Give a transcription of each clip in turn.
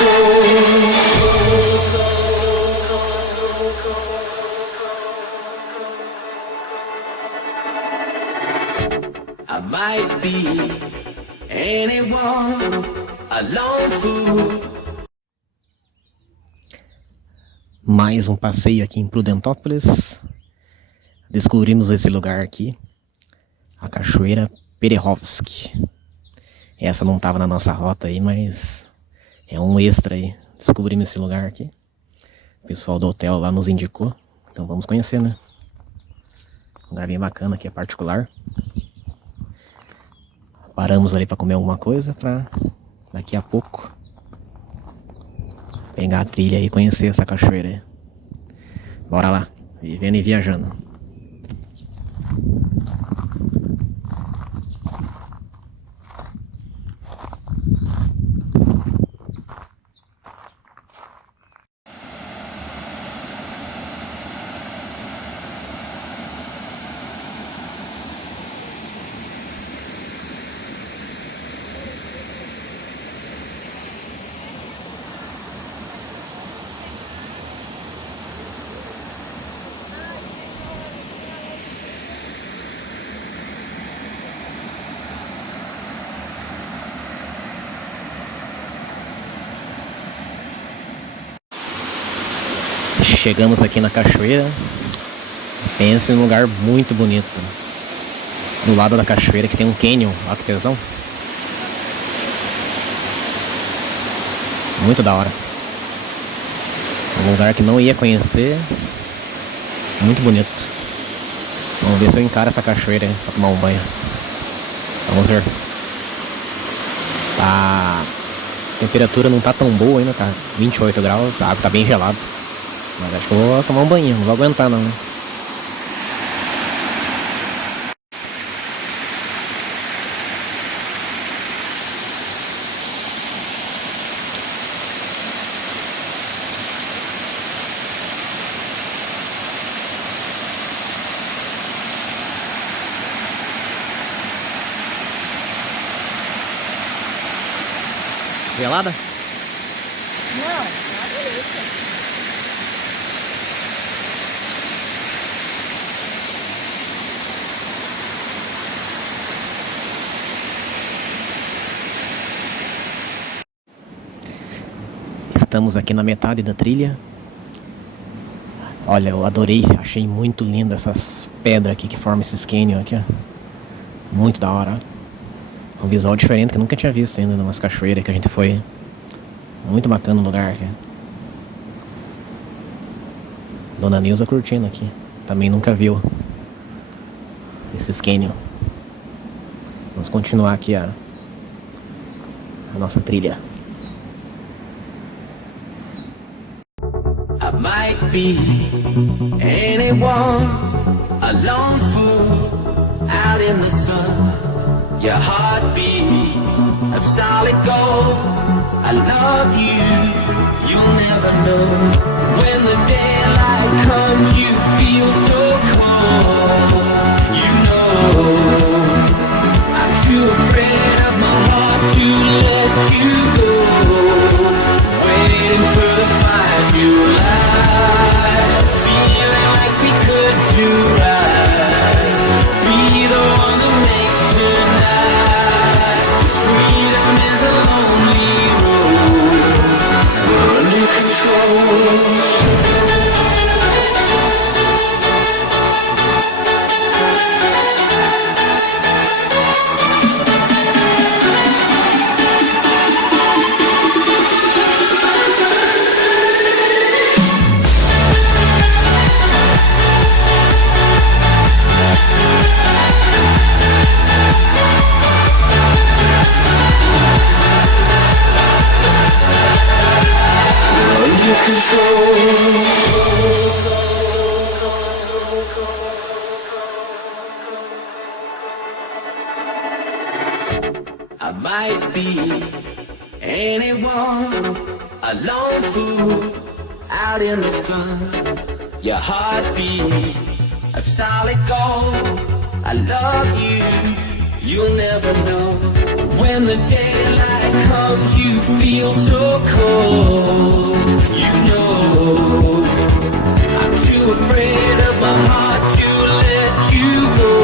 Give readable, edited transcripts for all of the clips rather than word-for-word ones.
I might be anyone, a lone fool. Mais um passeio aqui em Prudentópolis. Descobrimos esse lugar aqui, a Cachoeira Perehovsk. Essa não estava na nossa rota aí, mas é um extra aí. Descobrimos esse lugar aqui. O pessoal do hotel lá nos indicou. Então vamos conhecer, né? Um lugar bem bacana aqui, é particular. Paramos ali para comer alguma coisa, para daqui a pouco pegar a trilha e conhecer essa cachoeira aí. Bora lá, vivendo e viajando. Chegamos aqui na cachoeira. Pensa em um lugar muito bonito. Do lado da cachoeira que tem um canyon. Olha que tesão. Muito da hora. Um lugar que não ia conhecer. Muito bonito. Vamos ver se eu encaro essa cachoeira aí pra tomar um banho. Vamos ver. A temperatura não tá tão boa ainda, tá 28 graus, a água tá bem gelada. Mas acho que eu vou tomar um banho, não vou aguentar não, né? Gelada? Não, tá delícia. Estamos aqui na metade da trilha. Olha, eu adorei, achei muito lindo essas pedras aqui que formam esses canyon aqui, ó. Muito da hora. Um visual diferente que eu nunca tinha visto ainda nas cachoeiras que a gente foi. Muito bacana o lugar aqui. Dona Nilza curtindo aqui. Também nunca viu esses canyon. Vamos continuar aqui a nossa trilha. I might be anyone, a lone fool out in the sun. Your heartbeat of solid gold. I love you, you'll never know. When the daylight comes, you feel so cold. You know I'm too afraid of my heart to let you go. Waiting for the fire to light, feeling like we could do right. Be the one that makes tonight. 'Cause freedom is a lonely road. We're under control. I might be anyone, a lone fool out in the sun. Your heartbeat of solid gold. I love you, you'll never know. When the daylight comes, you feel so cold. You know, I'm too afraid of my heart to let you go.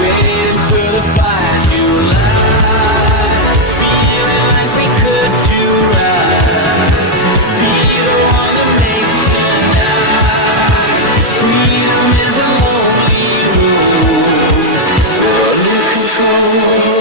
Waiting for the fire to light, feeling like we could do right. Be the one that makes tonight. 'Cause freedom is a lonely road. We're under control.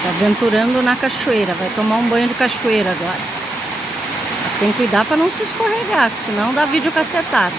Se aventurando na cachoeira, vai tomar um banho de cachoeira agora. Tem que cuidar para não se escorregar, senão dá vídeo cacetado.